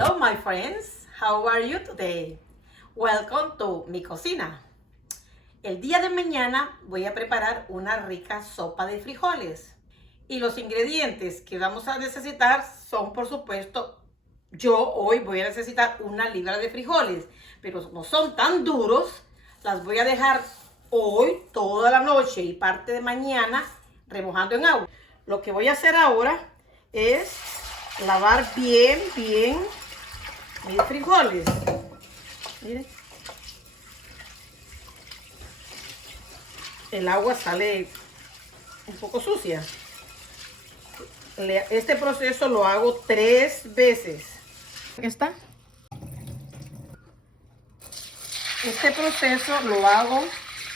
Hello my friends, how are you today? Welcome to mi cocina. El día de mañana voy a preparar una rica sopa de frijoles. Y los ingredientes que vamos a necesitar son, por supuesto, yo hoy voy a necesitar 1 libra de frijoles, pero como son tan duros, las voy a dejar hoy toda la noche y parte de mañana remojando en agua. Lo que voy a hacer ahora es lavar bien mis frijoles. Miren, el agua sale un poco sucia. Este proceso lo hago 3 veces. Aquí está. Este proceso lo hago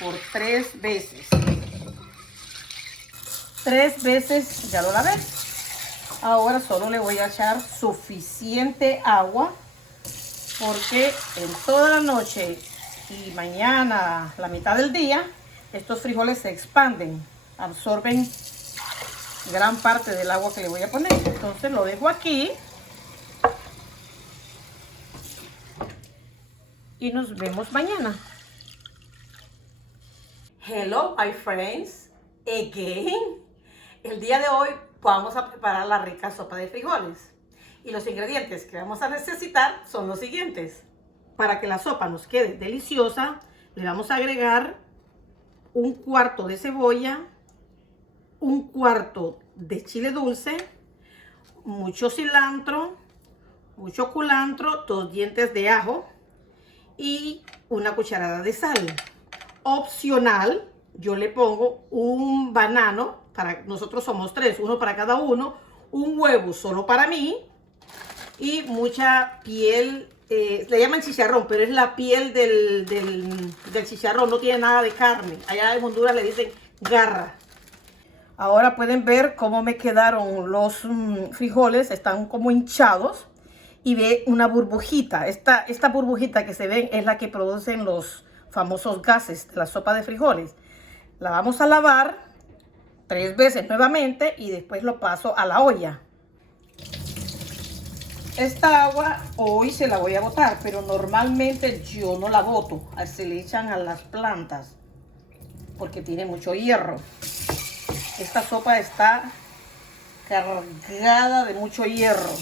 por 3 veces. 3 veces ya lo lavé. Ahora solo le voy a echar suficiente agua porque en toda la noche y mañana, la mitad del día, estos frijoles se expanden, absorben gran parte del agua que le voy a poner. Entonces lo dejo aquí y nos vemos mañana. Hello my friends, again. El día de hoy vamos a preparar la rica sopa de frijoles. Y los ingredientes que vamos a necesitar son los siguientes. Para que la sopa nos quede deliciosa, le vamos a agregar 1/4 de cebolla, 1/4 de chile dulce, mucho cilantro, mucho culantro, 2 dientes de ajo y 1 cucharada de sal. Opcional, yo le pongo un banano, nosotros somos 3, 1 para cada uno, un huevo solo para mí y mucha piel, le llaman chicharrón, pero es la piel del chicharrón, no tiene nada de carne. Allá en Honduras le dicen garra. Ahora pueden ver cómo me quedaron los frijoles, están como hinchados y ve una burbujita. Esta burbujita que se ven es la que producen los famosos gases de la sopa de frijoles. La vamos a lavar 3 veces nuevamente y después lo paso a la olla. Esta agua hoy se la voy a botar, pero normalmente yo no la boto, se le echan a las plantas porque tiene mucho hierro. Esta sopa está cargada de mucho hierro.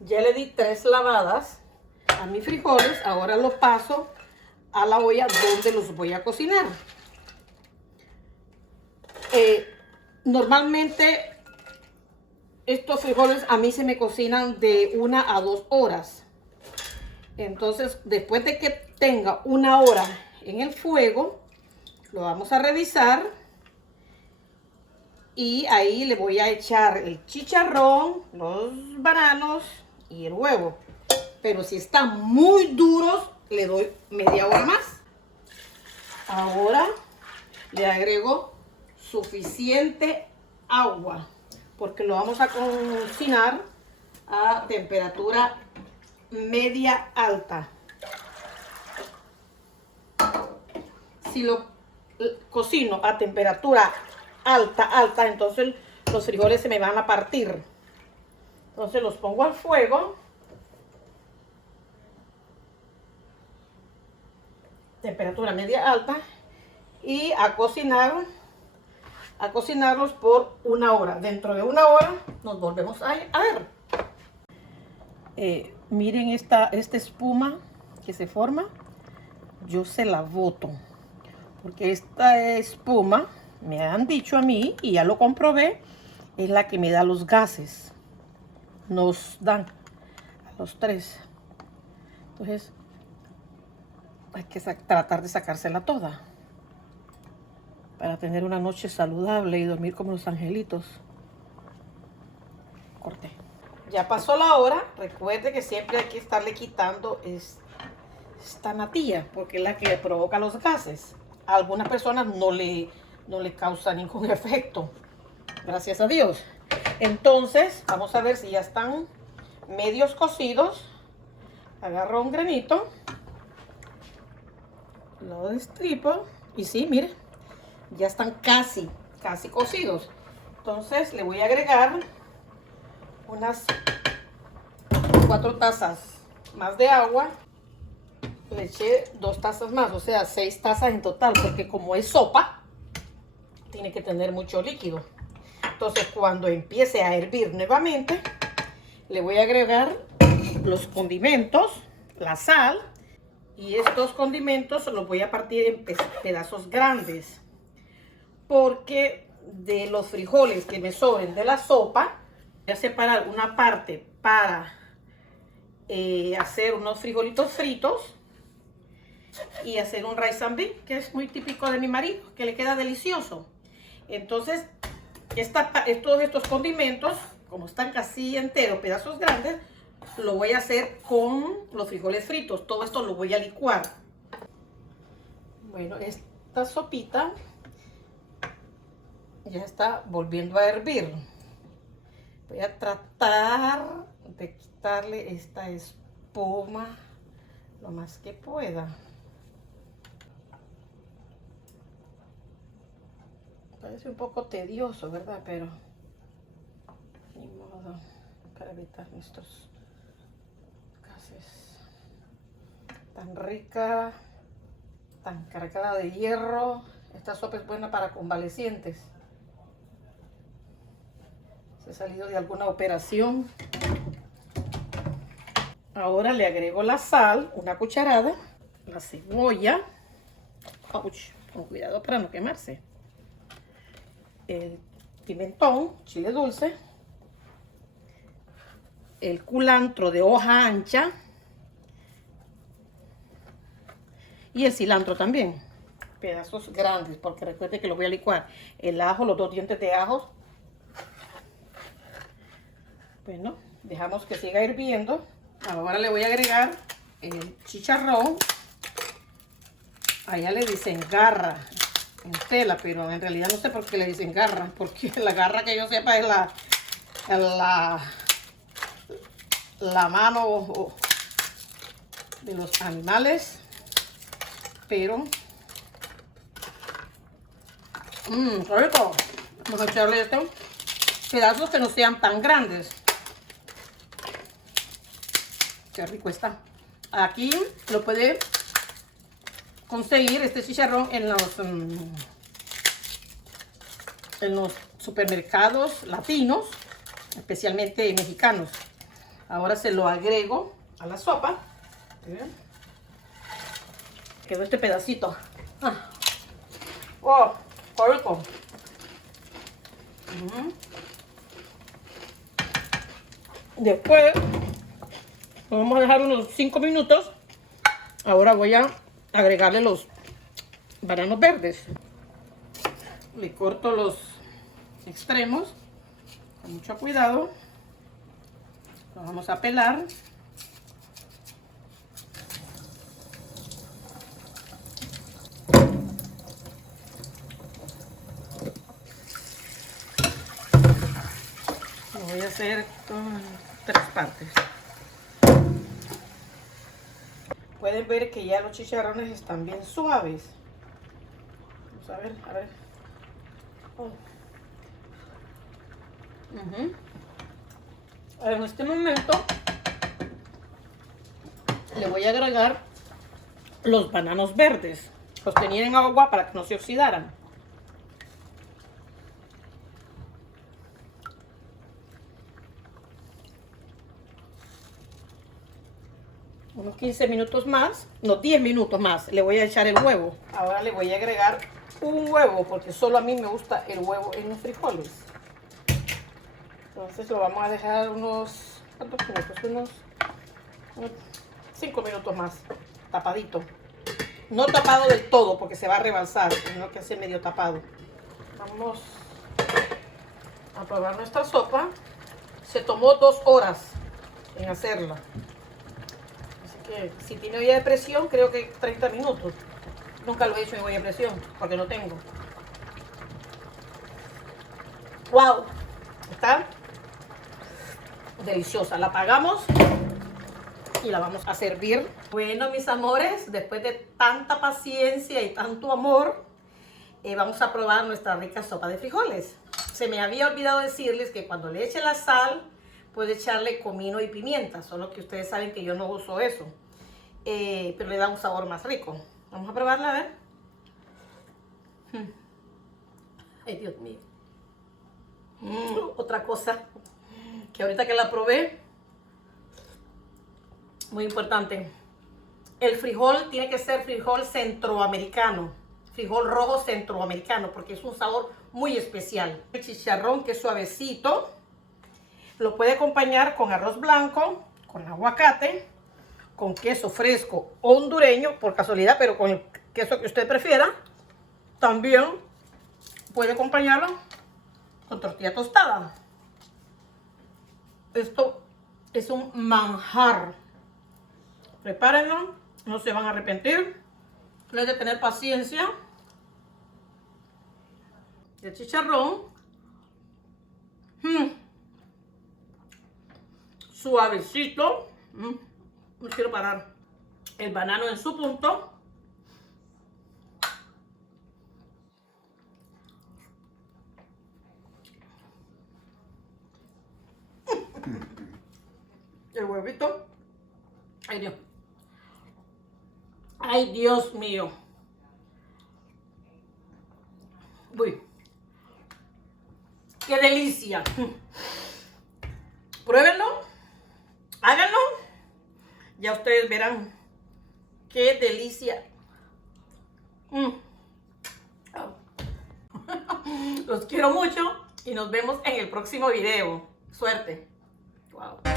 Ya le di 3 lavadas a mis frijoles, ahora los paso a la olla donde los voy a cocinar. Normalmente estos frijoles a mí se me cocinan de 1 a 2 horas. Entonces, después de que tenga 1 hora en el fuego, lo vamos a revisar. Y ahí le voy a echar el chicharrón, los bananos y el huevo. Pero si están muy duros, le doy media hora más. Ahora le agrego suficiente agua porque lo vamos a cocinar a temperatura media alta. Si lo cocino a temperatura alta, entonces los frijoles se me van a partir. Entonces los pongo al fuego. Temperatura media alta y a cocinarlos por 1 hora. Dentro de 1 hora nos volvemos a ver. Miren esta espuma que se forma. Yo se la boto porque esta espuma, me han dicho a mí y ya lo comprobé, es la que me da los gases. Nos dan a los 3. Entonces hay que tratar de sacársela toda para tener una noche saludable y dormir como los angelitos. Corté. Ya pasó la hora. Recuerde que siempre hay que estarle quitando esta natilla porque es la que provoca los gases. A algunas personas no le causa ningún efecto, gracias a Dios. Entonces vamos a ver si ya están medios cocidos. Agarro un granito, lo destripo Y sí, miren, ya están casi cocidos. Entonces le voy a agregar unas 4 tazas más de agua. Le eché 2 tazas más, o sea 6 tazas en total, porque como es sopa, tiene que tener mucho líquido. Entonces cuando empiece a hervir nuevamente, le voy a agregar los condimentos, la sal, y estos condimentos los voy a partir en pedazos grandes, porque de los frijoles que me sobren de la sopa, voy a separar una parte para hacer unos frijolitos fritos y hacer un rice and bean, que es muy típico de mi marido, que le queda delicioso. Entonces, todos estos condimentos, como están casi enteros, pedazos grandes, lo voy a hacer con los frijoles fritos. Todo esto lo voy a licuar. Bueno, esta sopita ya está volviendo a hervir. Voy a tratar de quitarle esta espuma lo más que pueda. Parece un poco tedioso, ¿verdad? Pero ni modo, para evitar nuestros gases. Tan rica, tan cargada de hierro. Esta sopa es buena para convalecientes. Se ha salido de alguna operación. Ahora le agrego la sal, una cucharada, la cebolla, ouch, con cuidado para no quemarse, el pimentón, chile dulce, el culantro de hoja ancha y el cilantro también, pedazos grandes, porque recuerde que lo voy a licuar. El ajo, los 2 dientes de ajo. Bueno, dejamos que siga hirviendo. Ahora le voy a agregar el chicharrón. Allá le dicen garra en tela, pero en realidad no sé por qué le dicen garra, porque la garra que yo sepa es la mano de los animales, pero rico. Vamos a echarle estos pedazos que no sean tan grandes. Qué rico está. Aquí lo puede conseguir este chicharrón en los supermercados latinos, especialmente mexicanos. Ahora se lo agrego a la sopa. Quedó este pedacito. ¡Oh! ¡Qué rico! Después lo vamos a dejar unos 5 minutos. Ahora voy a agregarle los bananos verdes. Le corto los extremos con mucho cuidado. Lo vamos a pelar. Lo voy a hacer con 3 partes. Pueden ver que ya los chicharrones están bien suaves. Vamos a ver, a ver. Oh. En este momento le voy a agregar los bananos verdes. Los tenía en agua para que no se oxidaran. Unos 15 minutos más, no, 10 minutos más, le voy a echar el huevo. Ahora le voy a agregar un huevo, porque solo a mí me gusta el huevo en los frijoles. Entonces lo vamos a dejar unos, ¿cuántos minutos? Unos 5 minutos más, tapadito. No tapado del todo, porque se va a rebalsar, sino que hace medio tapado. Vamos a probar nuestra sopa. Se tomó 2 horas en hacerla. Que si tiene olla de presión, creo que 30 minutos. Nunca lo he hecho en olla de presión, porque no tengo. ¡Wow! Está deliciosa. La apagamos y la vamos a servir. Bueno, mis amores, después de tanta paciencia y tanto amor, vamos a probar nuestra rica sopa de frijoles. Se me había olvidado decirles que cuando le eche la sal, puede echarle comino y pimienta, solo que ustedes saben que yo no uso eso, pero le da un sabor más rico. Vamos a probarla, a ver. Ay, Dios mío. Otra cosa que ahorita que la probé, muy importante, el frijol tiene que ser frijol centroamericano, frijol rojo centroamericano, porque es un sabor muy especial. El chicharrón, que es suavecito, lo puede acompañar con arroz blanco, con aguacate, con queso fresco hondureño, por casualidad, pero con el queso que usted prefiera. También puede acompañarlo con tortilla tostada. Esto es un manjar. Prepárenlo, no se van a arrepentir. Les de tener paciencia. El chicharrón. Suavecito. No quiero parar. El banano en su punto. El huevito. Ay, Dios. Ay, Dios mío. Uy. ¡Qué delicia! Pruébenlo. Háganlo. Ya ustedes verán. ¡Qué delicia! Los quiero mucho y nos vemos en el próximo video. Suerte. Wow.